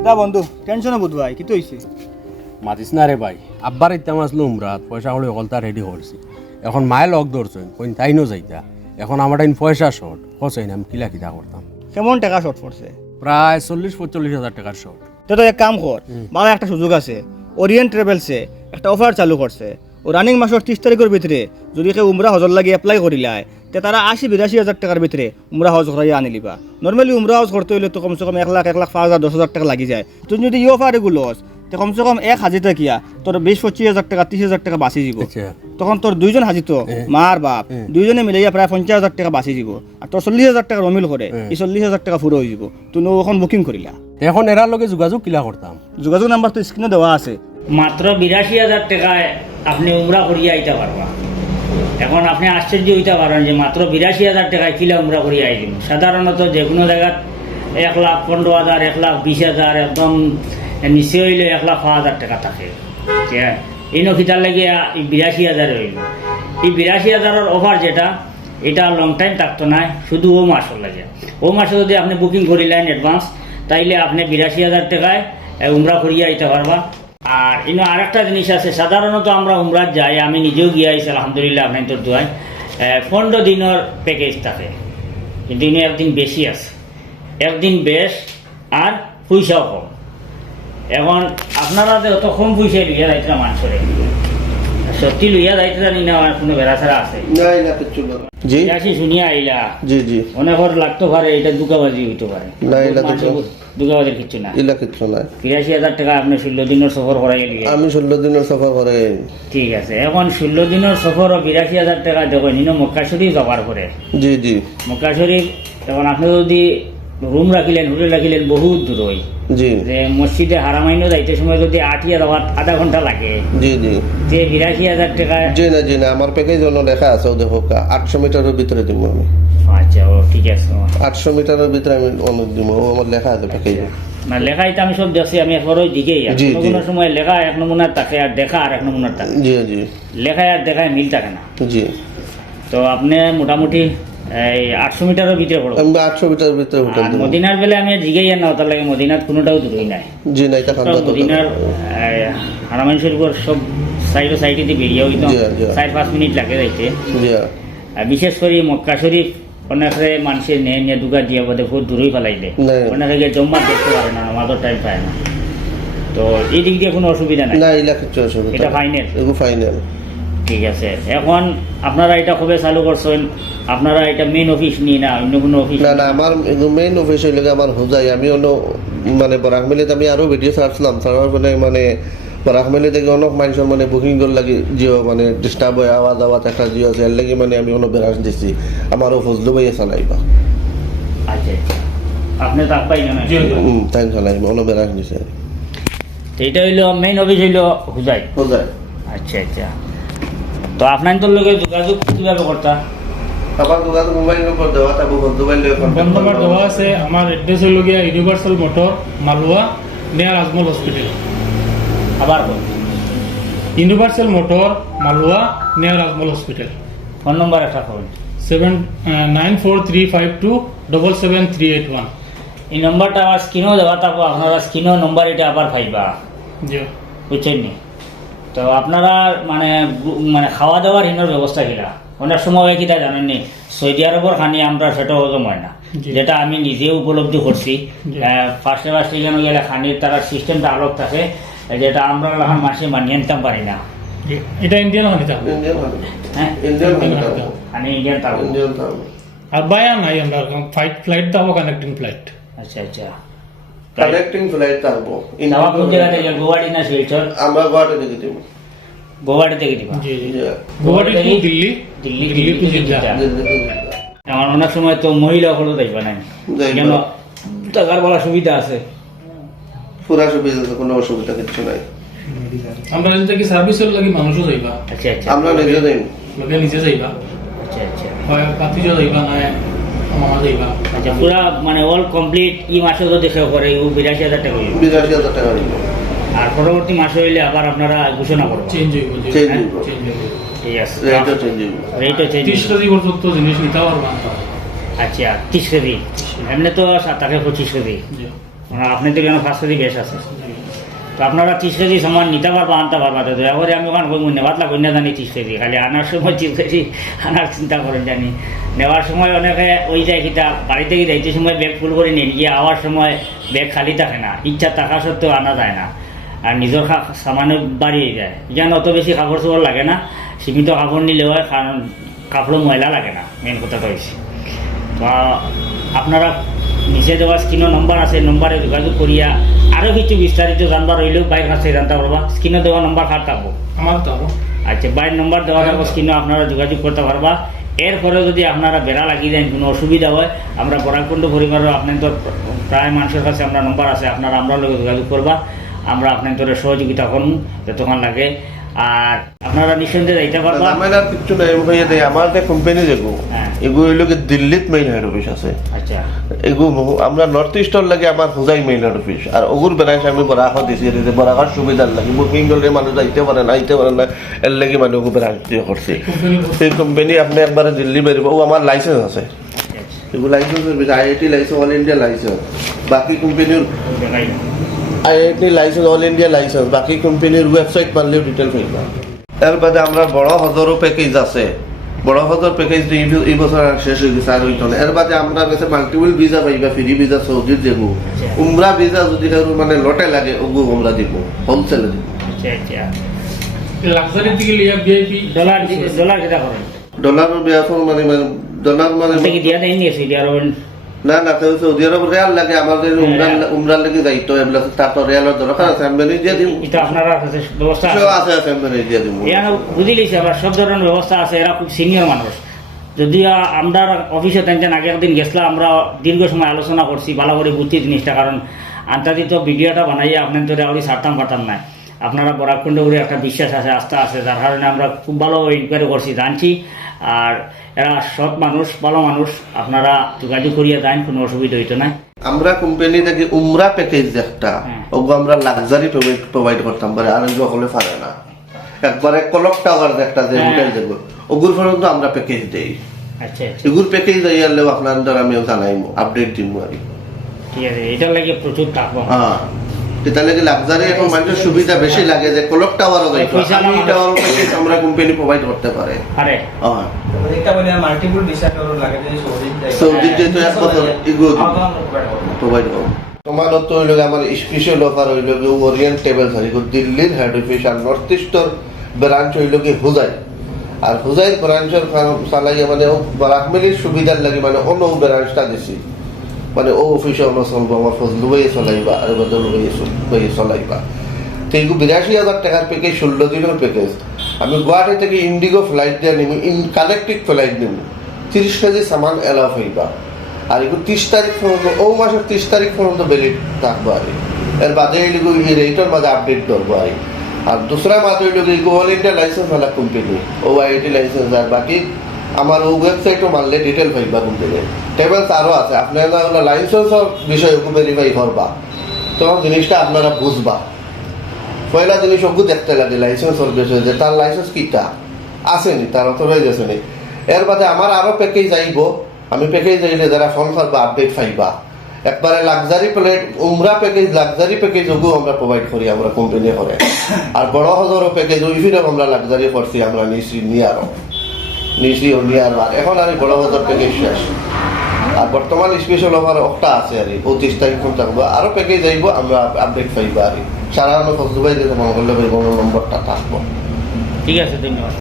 এটা বন্ধু টেনশনে বুধ ভাই কি তো হইছে মাতিস না রে ভাই আব্বার ইত্যা মাসলো উমরাত পয়সা হলে অকলতা রেডি করছি এখন মায়ে লগ ধরছেন কইন তাইনো যাইতা এখন আমার টাইম পয়সা শর্ট না আমি কিলা কিতা করতাম কেমন টাকা শর্ট পড়ছে প্রায় চল্লিশ পঁয়তাল্লিশ হাজার টাকার শর্ট তো এক কাম কর ভালো একটা সুযোগ আছে। ওরিয়েন্ট ট্রাভেলসে একটা অফার চালু করছে রানিং মাসের ত্রিশ তারিখের ভিতরে যদি কেউ উমরা হজর লাগে এপ্লাই করিলায় তে তারা আশি বিরাশি হাজার টাকার ভিতরে উমরা হজ করাইয়া আনি লিবা নর্মালি উমরা হজ করতে হইলে তো কমসে কম এক লাখ এক লাখ পাঁচ হাজার দশ হাজার টাকা লাগি যায়। তুই যদি ই অফার এগুলো হস তে কমসে কম এক হাজি কিয়া তোর বিশ পঁচিশ হাজার টাকা ত্রিশ হাজার টাকা বাঁচি যাব। আচ্ছা। তখন তোর দুইজন হাজিত মা আর বাপ দুইজনে মিলাইয়া প্রায় পঞ্চাশ হাজার টাকা বাঁচি যাব। আর তোর চল্লিশ হাজার টাকা রমিল করে এই চল্লিশ হাজার টাকা ফুরো হয়ে যাব তুই এখন বুকিং করিলা এখন এরার লগে যোগাযোগ কিলা করতাম যোগাযোগ নাম্বার তো স্ক্রিনে দেওয়া আছে। মাত্র বিরাশি হাজার টাকায় আপনি উমরা করিয়া আইতে পারবা। এখন আপনি আশ্চর্য হইতে পারেন যে মাত্র বিরাশি হাজার টাকায় কিলা উমরা করিয়া আইলেন সাধারণত যে কোনো জায়গাত এক লাখ পনেরো হাজার, এক লাখ বিশ হাজার, একদম নিচে হইলে এক লাখ পাঁচ হাজার টাকা থাকে। এই নখিতার লাগে বিরাশি হাজার হইল। এই বিরাশি হাজারের অফার যেটা, এটা লং টাইম থাকতো না, শুধু ও মাসের লাগে। ও মাসে যদি আপনি বুকিং করিলেন অ্যাডভান্স তাইলে আপনি বিরাশি হাজার টাকায় উমরা করিয়া আইতে পারবা। আর ইনো আরেকটা জিনিস আছে, সাধারণত আমরা উমরাত যাই, আমি নিজেও গিয়ে আইছি, আলহামদুলিল্লাহ আপনার তোর দোয়াই। পনেরো দিনের প্যাকেজ থাকে কিন্তু একদিন বেশি আছে। একদিন বেশ আর পয়সাও কম। এখন আপনারা যে অত কম পয়সায় লিখে যাইছিলাম মানুষের সত্যি লইয়া যাইতে জানি না আমার কোনো বেড়াছাড়া আছে। নাই না কিচ্ছু না জি? আসি শুনিয়া আইলা। জি জি। অনেকের লাগতে পারে এটা দুকাবাজি হইতে পারে। না, এটা দুকা- দুকাবাজির কিছু না ইলা কিচ্ছু নাই। তিরাশি হাজার টাকা আপনি ষোলো দিনের সফর করাই লিয়ে আমি ষোলো দিনের সফর করে ঠিক আছে এখন ষোলো দিনের সফর ও বিরাশি হাজার টাকা দেখুন ইনো মক্কা শরীফ যাবার করে। জি জি। মক্কা শরীফ এখন আপনি যদি রুম রাখিলেন হোটেল রাখিলেন বহুত দূর হয় জি। যে মসজিদে হারামাইনও যাইতে সময় যদি আটিয়া যাওয়ার আধা ঘণ্টা লাগে। জি জি। যে বিরাশি হাজার টাকা জি না জি না আমার প্যাকেজ অন্য লেখা আছে দেখো আটশো মিটারের ভিতরে দিব আমি। আচ্ছা ও ঠিক আছে আটশো মিটারের ভিতরে আমি অন্য দিব আমার লেখা আছে প্যাকেজ না লেখাই তো আমি সব দেখছি আমি একবারও দিকেই কোনো সময় লেখা এক নমুনার থাকে আর দেখা আর এক নমুনার থাকে। জি জি। লেখায় আর দেখায় মিল থাকে না। জি। তো আপনি মোটামুটি এই আটশো মিটারের ভিতরে আমি আটশো মিটারের ভিতরে মদিনার বেলে আমি জিগাই না তার লাগে মদিনার কোনোটাও দূরই নাই। জি না খান্দা মদিনার হারামাইন শরীফের সব সাইডে সাইডে দিয়ে বেরিয়ে হইতো। চার পাঁচ মিনিট লাগে যাইতে। বিশেষ করে মক্কা শরীফ অনেকে মানুষের নিয়ে নিয়ে দুগা দিয়ে বোধে বহুত দূরই ফেলাই দেয় না। অনেকে গিয়ে জম্মা দেখতে পারে না নামাজের টাইম পায় না। তো এই দিক দিয়ে কোনো অসুবিধা নাই। না অসুবিধা এটা ফাইনাল এগুলো ফাইনাল ঠিক আছে। এখন আপনারা এটা কবে চালু করছেন। আপনারা এটা মেইন অফিস নি না অন্য কোনো অফিস না না আমার মেইন অফিস হইলে আমার হোজাই। আমি অন্য মানে বরাক মেলিত আমি আরও ভিডিও ছাড়ছিলাম। ছাড়ার পরে মানে বরাক মেলি থেকে অনেক মানুষের মানে বুকিং করে লাগি জিও মানে ডিস্টার্ব হয় আওয়াজ আওয়াজ একটা জিও আছে। এর লাগি মানে আমি অন্য বেরাস দিছি। আমারও ফজলু ভাইয়া চালাইবা আচ্ছা আচ্ছা। আপনি তাক পাই না হুম তাই চালাইবা অন্য বেরাস দিছে। এটা হইল মেইন অফিস হইল হুজাই? হোজাই। আচ্ছা আচ্ছা। তো আপনার তোর লোকের যোগাযোগ কীভাবে করতা? মোবাইল নম্বর দেওয়া তারপর নাম্বার আছে আমার এড্রেস হইল গিয়া universal motor Maluwa near Ajmal hospital আবার বল। Universal motor Maluwa near Ajmal hospital phone number একটা করুন seven nine four three five two double seven three eight one এই নম্বরটা আমার স্ক্রিনেও দেওয়া থাকব আপনারা স্ক্রিনেও নম্বর এটা আবার পাইবা। জি। বুঝছেন নি? তো আপনারা মানে মানে খাওয়া দাওয়ার হিনোর ব্যবস্থা কিনা অনেক সময় হয় কিটা জানেননি? সৌদি আরবের খানি আমরা সেটা হজম হয় না। যেটা আমি নিজেও উপলব্ধি করছি। ফার্স্টে ফার্স্টে যেন গেলে খানির তারা সিস্টেমটা আলোক থাকে যেটা আমরা এখন মাসে মানিয়ে নিতে পারি না। এটা ইন্ডিয়ান হানি থাকব। হ্যাঁ? ইন্ডিয়ান ইন্ডিয়ান আর বায়া নাই আমরা ফ্লাইট ফ্লাইট থাকব কানেক্টিং ফ্লাইট আচ্ছা আচ্ছা। কানেক্টিং ফ্লাইট থাকব যাওয়া কোন জায়গা থেকে গুয়াহাটি না শিলচর আমরা গুয়াহাটি থেকে দিব গুয়াহাটি থেকে দিবা জি জি গুয়াহাটি টু দিল্লি দিল্লি দিল্লি টু জিদ্দা। আমার অনেক সময় তো মহিলা হলো দেখবা না কেন টাকার বলা সুবিধা আছে পুরা সুবিধা আছে, কোনো অসুবিধা কিছু নাই আমরা এখান থেকে সার্ভিসের লাগি মানুষও যাইবা আচ্ছা আচ্ছা আমরা নিজে লগে নিজে যাইবা আচ্ছা আচ্ছা হয় পাতিজও যাইবা না যাইবা আচ্ছা পুরা মানে অল কমপ্লিট ই মাসে সেও করে ও বিরাশি হাজার টাকা বিরাশি হাজার টাকা দিব আর পরবর্তী মাসে হইলে আবার আপনারা ঘোষণা করবেন। চেঞ্জ হইব চেঞ্জ হইব ঠিক আছে। রেটও চেঞ্জ হইব। রেটও চেঞ্জ ত্রিশ কেজি পর্যন্ত জিনিস নিতে পারবা আচ্ছা তিরিশ কেজি। এমনি তো সাত থেকে পঁচিশ কেজি। মানে আপনি তো কেন পাঁচ কেজি বেশ আছে। আপনারা ত্রিশ কেজি সমান নিতে পারবা, আনতে পারবা তো দয়া করে আমি ওখানে কই নেওয়াত লাগবে না জানি ত্রিশ কেজি, খালি আনার সময় ত্রিশ কেজি, আনার চিন্তা করেন জানি। নেওয়ার সময় অনেকে ওই যায় কিতা বাড়ি থেকে যাইতে সময় ব্যাগ ফুল করে নিয়ে গিয়ে আওয়ার সময় ব্যাগ খালি থাকে না, ইচ্ছা থাকা সত্ত্বেও আনা যায় না, আর নিজের খা, সামান্য বাড়িয়ে যায় যেন অত বেশি কাপড় চোপড় লাগে না, সীমিত কাপড় নিলে কারণ কাপড় ময়লা লাগে না মেন কথাটা হয়েছে বা আপনারা নিচে দেওয়া স্ক্রিনের নম্বর আছে নম্বরে যোগাযোগ করিয়া আরও কিছু বিস্তারিত জানবার রইলেও বাইরের কাছে জানতে পারবা স্ক্রিনে দেওয়া নম্বর কার থাকব আমার তো আচ্ছা বাইরের নম্বর দেওয়া থাকব স্ক্রিনে আপনারা যোগাযোগ করতে পারবা। এরপরে যদি আপনারা বেড়া লাগিয়ে দেন কোনো অসুবিধা হয় আমরা বরাকুণ্ড পরিবারের আপনাদের প্রায় মানুষের কাছে আমরা নম্বর আছে আপনারা আমরা লোক যোগাযোগ করবা। আমরা আপনার আপনাদের সহযোগিতা করুন যতক্ষণ লাগে। আর আপনারা নিঃসন্দেহে যাইতে পারবা। ঝামেলার কিচ্ছু নাই ভাইয়া দেয় আমার কোম্পানি যেগু হ্যাঁ। এগু কি দিল্লিত মেইন হেড অফিস আছে। আচ্ছা। এগু আমরা নর্থ ইস্টর লাগে আমার হোজাই মেইন হেড অফিস আর ওগুর বেড়াইছে আমি বরাকত দিছি যে বরাকর সুবিধার লাগে। বুকিং করলে মানুষ যাইতে পারে না আইতে পারে না এর লাগি মানুষ ওগু বেড়াই করছে সেই কোম্পানি আপনি একবারে দিল্লি বেরিব ও আমার লাইসেন্স আছে। এগুলো লাইসেন্সের বিষয় IIT licence all India licence বাকি কোম্পানির IIT licence all India licence বাকি কোম্পানির ওয়েবসাইট মারলেও ডিটেল পাইবা এর বাদে আমরা বড় হজরও প্যাকেজ আছে। বড় হজর প্যাকেজ এই বছর আর শেষ হয়ে গেছে আর হইতো না এর বাদে আমরা কাছে মাল্টিপল ভিসা পাইবা ফ্রি ভিসা সৌদির দেবো। উমরা ভিসা যদি কারও মানে লটে লাগে ওগু আমরা দিব হোলসেলে দিব। আচ্ছা আচ্ছা। লাক্সারি থেকে লিয়া ভিআইপি ডলার ডলার কেটা করেন। ডলার ব্যাপার মানে মানে ডলার মানে না না সৌদি রেয়াল লাগে আমাদের লাগে এগুলো তারপর রেয়ালের দরকার আছে আমি দিয়ে এটা আপনারা কাছে ব্যবস্থা আছে। আছে আমি দিয়ে বুঝি আবার সব ধরনের ব্যবস্থা আছে এরা খুব সিনিয়র মানুষ। যদি আমরা অফিসে টেনশন আগের দিন গেছিলাম আমরা দীর্ঘ সময় আলোচনা করছি ভালো করে বুঝছি জিনিসটা কারণ আন্তর্জাতিক ভিডিওটা বানাইয়া আপনার ধরে আউরি ছাড়তাম পারতাম না আপনারা বরাকুণ্ড করে একটা বিশ্বাস আছে আস্থা আছে যার কারণে আমরা খুব ভালো ইনকোয়ারি করছি জানছি। আর এরা সৎ মানুষ ভালো মানুষ আপনারা যোগাযোগ করিয়া যান কোনো অসুবিধা হইতো না। আমরা কোম্পানি থেকে উমরা প্যাকেজ একটা? হ্যাঁ। ওগো আমরা লাক্সারি প্রোভাইড করতাম পারে আর হলে পারে না। একবারে কলক টাওয়ার একটা যে হ্যাঁ। হোটেল দেবো ওগুর পর্যন্ত আমরা প্যাকেজ দেই। আচ্ছা আচ্ছা। এগুর প্যাকেজ দেই আনলেও আপনার আমিও জানাইমু আপডেট দিব আর ঠিক আছে এটার লাগে প্রচুর থাকব হ্যাঁ। এটা লাগে লাক্সারি এখন মানুষের সুবিধা বেশি লাগে যে কলক টাওয়ারও যাইতো আমি টাওয়ার প্যাকেজ আমরা কোম্পানি প্রোভাইড করতে পারে। আরে। হ্যাঁ একটা মানে মাল্টিপল ভিসা করো লাগে যে সৌদি যেহেতু এক বছর provide প্রোভাইড করো তোমার তো হইল আমার স্পেশাল অফার হইল গিয়ে ওরিয়েন্ট টেবল সারি দিল্লির হেড অফিস আর নর্থ ইস্টর ব্রাঞ্চ হইল গিয়ে হুজাই। আর হুজাইর ব্রাঞ্চের চালাইয়া মানে ও সুবিধার লাগে মানে অন্য ব্রাঞ্চটা দিছি। মানে ও অফিসে অন্য চলবো আমার ফজলু ভাইয়ে চলাইবা আর বদল ভাইয়ে চলাইবা তো বিরাশি হাজার টাকার প্যাকেজ ষোলো দিনের প্যাকেজ আমি গুয়াহাটি থেকে ইন্ডিগো ফ্লাইট দিয়ে নিব ইন কালেক্টিভ ফ্লাইট নিব তিরিশ কেজি সামান এলাফ হইবা আর এগুলো তিরিশ তারিখ পর্যন্ত, ও মাসের তিরিশ তারিখ পর্যন্ত ভ্যালিড থাকব আর এর বাদে এগুলো এই রেটের মাঝে আপডেট করব আর। আর দুসরা মাত হইল এগুলো অল ইন্ডিয়া লাইসেন্স वाला কোম্পানি ও আইটি লাইসেন্স আর বাকি, আমার ও ওয়েবসাইটও মারলে ডিটেল পাইবা কোম্পানি টেবলস আরও আছে। আপনারা লাইসেন্সের বিষয় ওকে ভেরিফাই করবা। তখন জিনিসটা আপনারা বুঝবা। পয়লা জিনিস ওকে দেখতে লাগে লাইসেন্সের বিষয় যে তার লাইসেন্স কিটা। আসেনি, তার অথরাইজ আসেনি এর বাদে আমার আরও প্যাকেজ আইব। আমি প্যাকেজ আইলে যারা ফোন করবা আপডেট পাইবা। একবারে luxury plate Umrah package luxury package ওগু আমরা প্রোভাইড করি আমরা কোম্পানি করে। আর বড় হাজারও প্যাকেজ ওইফিনে আমরা লাক্সারি করছি আমরা নিছি নিয়ারও নিছি ও নিয়ার। আর এখন আর এই বড় হাজার প্যাকেজ শেষ। আর বর্তমান স্পেশাল অফার একটা আছে আর পঁচিশ তারিখ থাকব আরও প্যাকেজ আইব আমরা আপডেট পাইব আর সারা ফসল ভাই যেতে মনে করলে নম্বরটা থাকব ঠিক আছে ধন্যবাদ